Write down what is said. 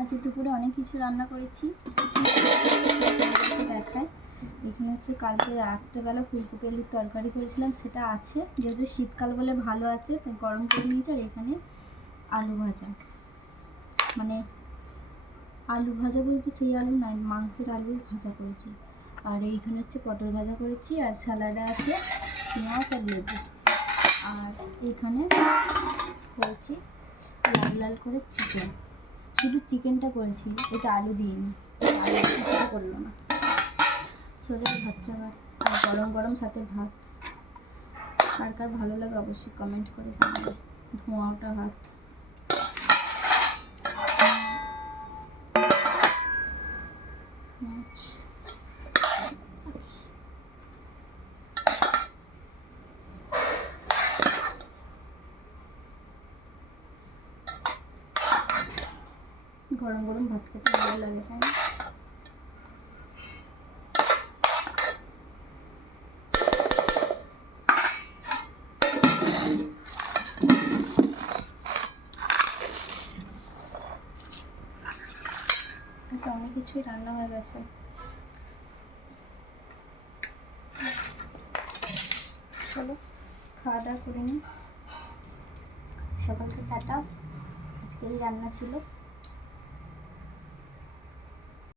আজকে দুপুরে অনেক কিছু রান্না করেছি, দেখায়। এখানে হচ্ছে কালকে রাত্রেবেলা ফুলকপি আলুর তরকারি করেছিলাম, সেটা আছে, যেহেতু শীতকাল বলে ভালো আছে তাই গরম করে নিয়েছি। আর এখানে আলু ভাজা, মানে আলু ভাজা বলতে সেই আলু নয়, মাংসের আলু ভাজা করেছি। আর এইখানে হচ্ছে পটল ভাজা করেছি, আর স্যালাডে আছে পেঁয়াজ আর লেবু। আর এইখানে করেছি লাল লাল করে চিকেন, শুধু চিকেনটা করেছি, এতে আলু দিইনি, আলু কিছু করলো না। চলে ভাতটা আর গরম গরম সাথে ভাত। কার কার ভালো লাগে অবশ্যই কমেন্ট করে জানাবে। ধোঁয়া ওটা ভাত। গরম গরম ভাত খেতে ভালো লাগে, তাই না? আচ্ছা, অনেক কিছুই রান্না হয়ে গেছে। চলো খাওয়া দাওয়া করে নিই। সকালকে টাটা। আজকে এই রান্না ছিল।